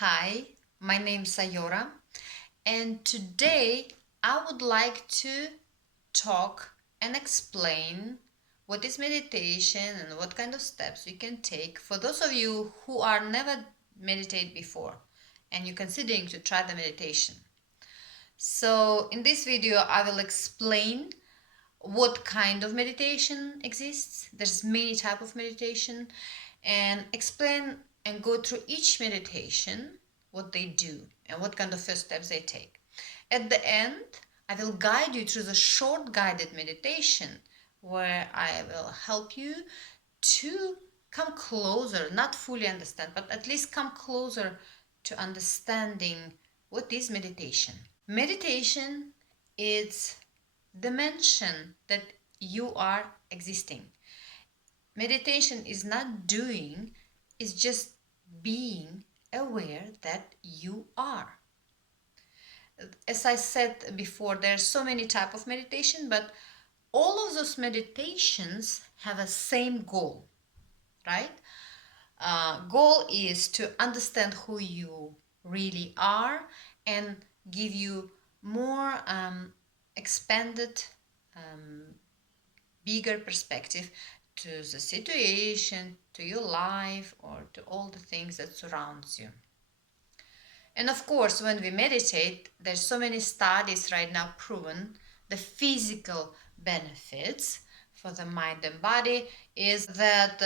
Hi, my name is Sayora, and today I would like to talk and explain what is meditation and what kind of steps you can take for those of you who are never meditate before and you're considering to try the meditation. So in this video I will explain what kind of meditation exists. There's many type of meditation, and explain and go through each meditation, what they do and what kind of first steps they take. At the end, I will guide you through the short guided meditation where I will help you to come closer, not fully understand, but at least come closer to understanding what is meditation. Meditation is dimension that you are existing. Meditation is not doing, it's just being aware that you are. As I said before, there are so many types of meditation, but all of those meditations have a same goal, right? Goal is to understand who you really are and give you more expanded, bigger perspective to the situation, to your life, or to all the things that surrounds you. And of course, when we meditate, there's so many studies right now proven the physical benefits for the mind and body is that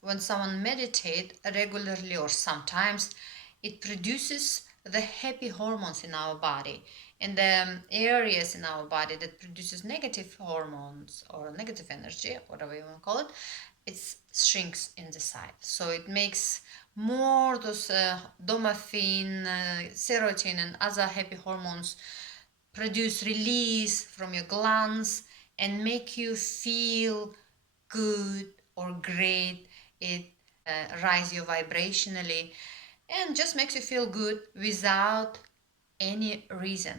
when someone meditates regularly or sometimes, it produces the happy hormones in our body, and the areas in our body that produces negative hormones or negative energy, whatever you want to call it, it shrinks in the side. So it makes more those dopamine, serotonin, and other happy hormones produce release from your glands and make you feel good or great. It rise you vibrationally and just makes you feel good without any reason.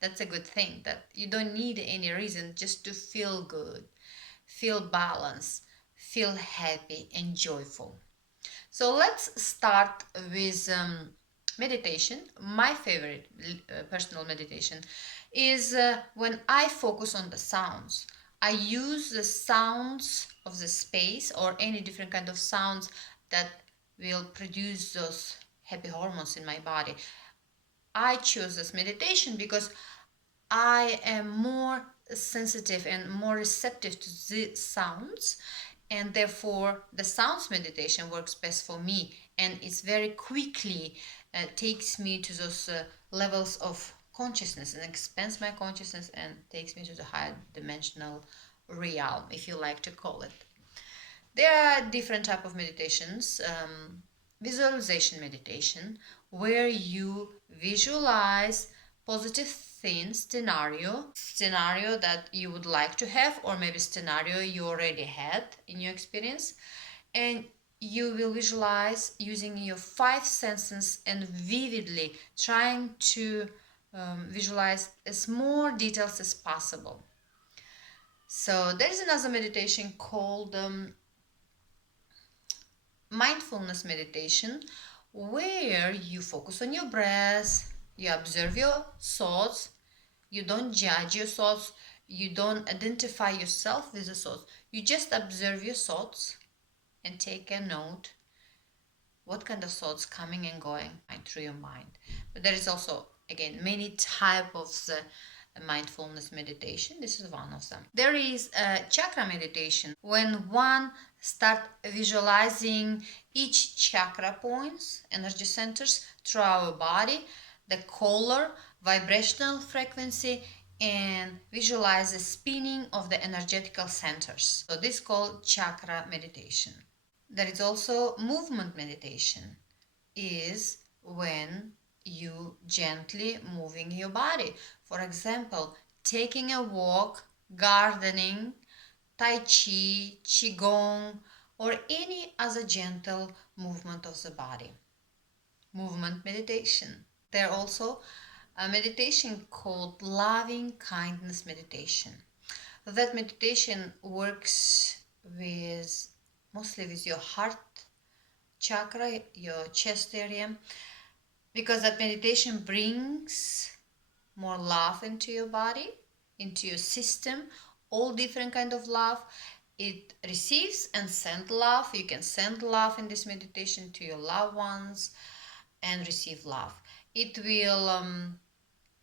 That's a good thing, that you don't need any reason just to feel good, feel balanced, feel happy and joyful. So let's start with meditation. My favorite personal meditation is when I focus on the sounds. I use the sounds of the space or any different kind of sounds that will produce those happy hormones in my body. I choose this meditation because I am more sensitive and more receptive to the sounds, and therefore the sounds meditation works best for me, and it's very quickly takes me to those levels of consciousness and expands my consciousness and takes me to the higher dimensional realm, if you like to call it. There are different type of meditations. Visualization meditation, where you visualize positive things, scenario that you would like to have, or maybe scenario you already had in your experience, and you will visualize using your five senses and vividly trying to visualize as more details as possible. So there is another meditation called mindfulness meditation, where you focus on your breath, you observe your thoughts, you don't judge your thoughts, you don't identify yourself with the thoughts, you just observe your thoughts and take a note what kind of thoughts coming and going through your mind. But there is also, again, many type of the mindfulness meditation. This is one of them. There is a chakra meditation, when one start visualizing each chakra points, energy centers through our body, the color, vibrational frequency, and visualize the spinning of the energetical centers. So this is called chakra meditation. There is also movement meditation, is when you gently moving your body. For example, taking a walk, gardening, tai chi, qigong, or any other gentle movement of the body. Movement meditation. There are also a meditation called loving kindness meditation. That meditation works with mostly with your heart chakra, your chest area, because that meditation brings more love into your body, into your system, all different kind of love. It receives and sends love. You can send love in this meditation to your loved ones and receive love. It will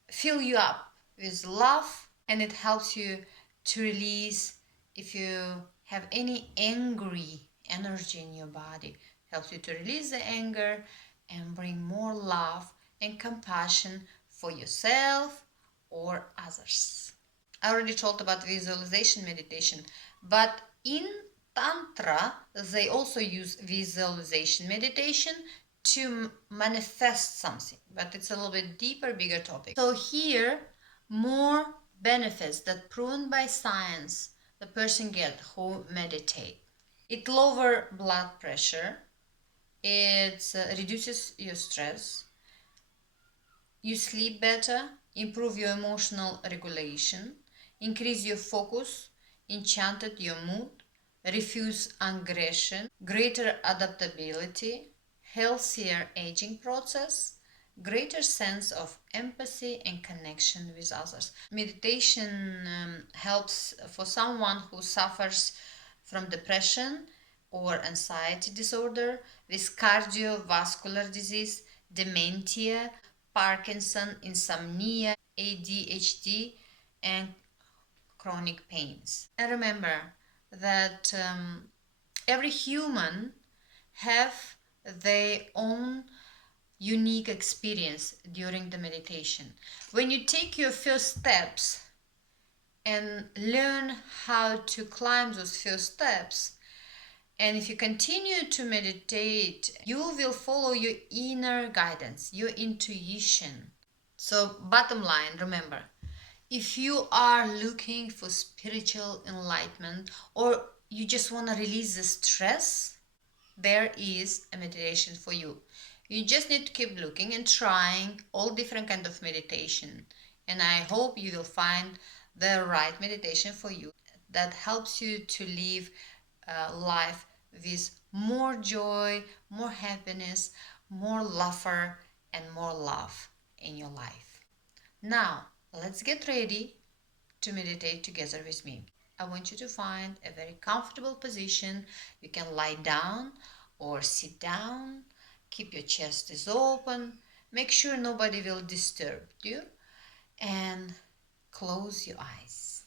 fill you up with love, and it helps you to release if you have any angry energy in your body. It helps you to release the anger and bring more love and compassion for yourself or others. I already told about visualization meditation, but in Tantra, they also use visualization meditation to manifest something, but it's a little bit deeper, bigger topic. So here, more benefits that proven by science the person get who meditate. It lower blood pressure, it reduces your stress, you sleep better, improve your emotional regulation, increase your focus, enchanted your mood, refuse aggression, greater adaptability, healthier aging process, greater sense of empathy and connection with others. Meditation helps for someone who suffers from depression or anxiety disorder, with cardiovascular disease, dementia, Parkinson, insomnia, ADHD, and chronic pains. And remember that every human have their own unique experience during the meditation. When you take your first steps and learn how to climb those first steps, and if you continue to meditate, you will follow your inner guidance, your intuition. So, bottom line, remember, if you are looking for spiritual enlightenment or you just want to release the stress, there is a meditation for you. You just need to keep looking and trying all different kind of meditation. And I hope you will find the right meditation for you that helps you to live life with more joy, more happiness, more laughter, and more love in your life. Now, let's get ready to meditate together with me. I want you to find a very comfortable position. You can lie down or sit down. Keep your chest is open. Make sure nobody will disturb you. And close your eyes.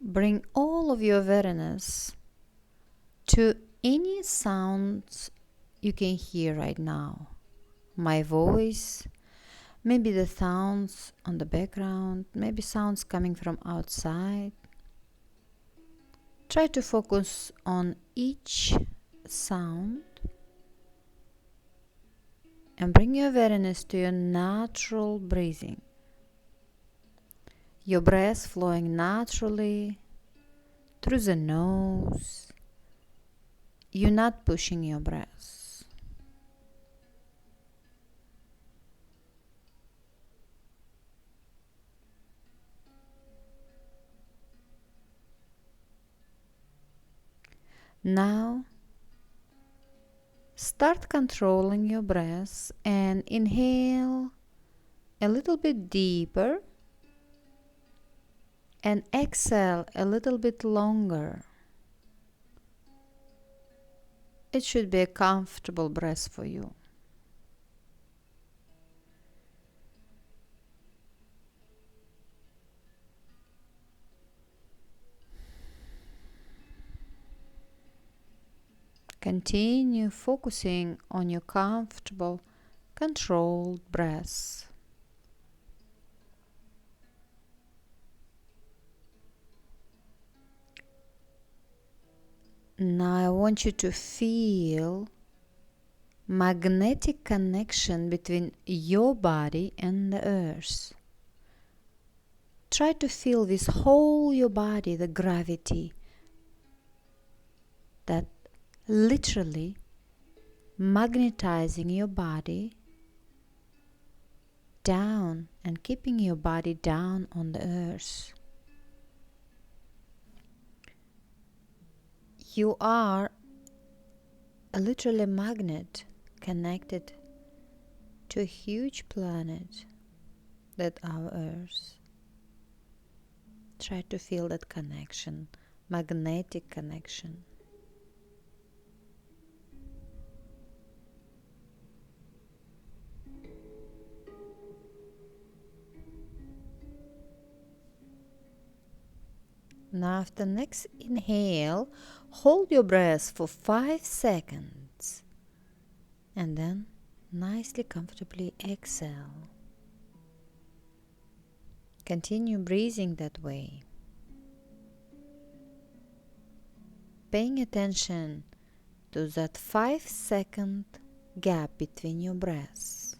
Bring all of your awareness to any sounds you can hear right now. My voice, maybe the sounds on the background, maybe sounds coming from outside. Try to focus on each sound and bring your awareness to your natural breathing. Your breath flowing naturally through the nose. You're not pushing your breath. Now, start controlling your breath and inhale a little bit deeper and exhale a little bit longer. It should be a comfortable breath for you. Continue focusing on your comfortable, controlled breath. Now I want you to feel magnetic connection between your body and the earth. Try to feel with whole your body the gravity that literally magnetizing your body down and keeping your body down on the earth. You are a literally magnet connected to a huge planet that our Earth. Try to feel that connection, magnetic connection. Now after next inhale, hold your breath for 5 seconds and then nicely, comfortably exhale. Continue breathing that way. Paying attention to that 5-second gap between your breaths.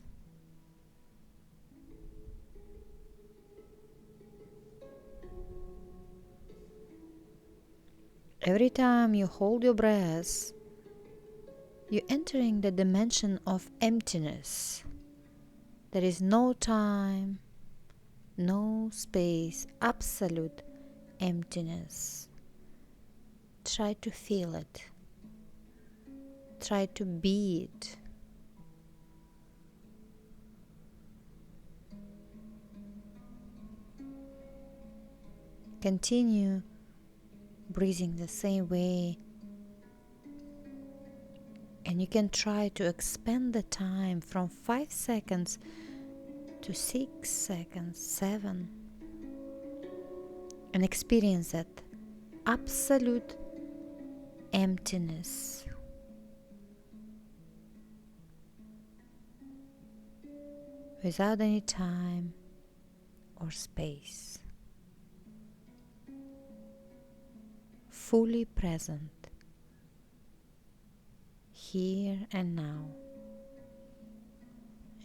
Every time you hold your breath, you're entering the dimension of emptiness. There is no time, no space, absolute emptiness. Try to feel it. Try to be it. Continue breathing the same way, and you can try to expand the time from 5 seconds to 6 seconds, 7, and experience that absolute emptiness. Without any time or space. Fully present. Here and now.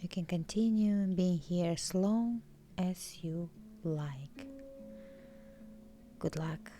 You can continue being here as long as you like. Good luck.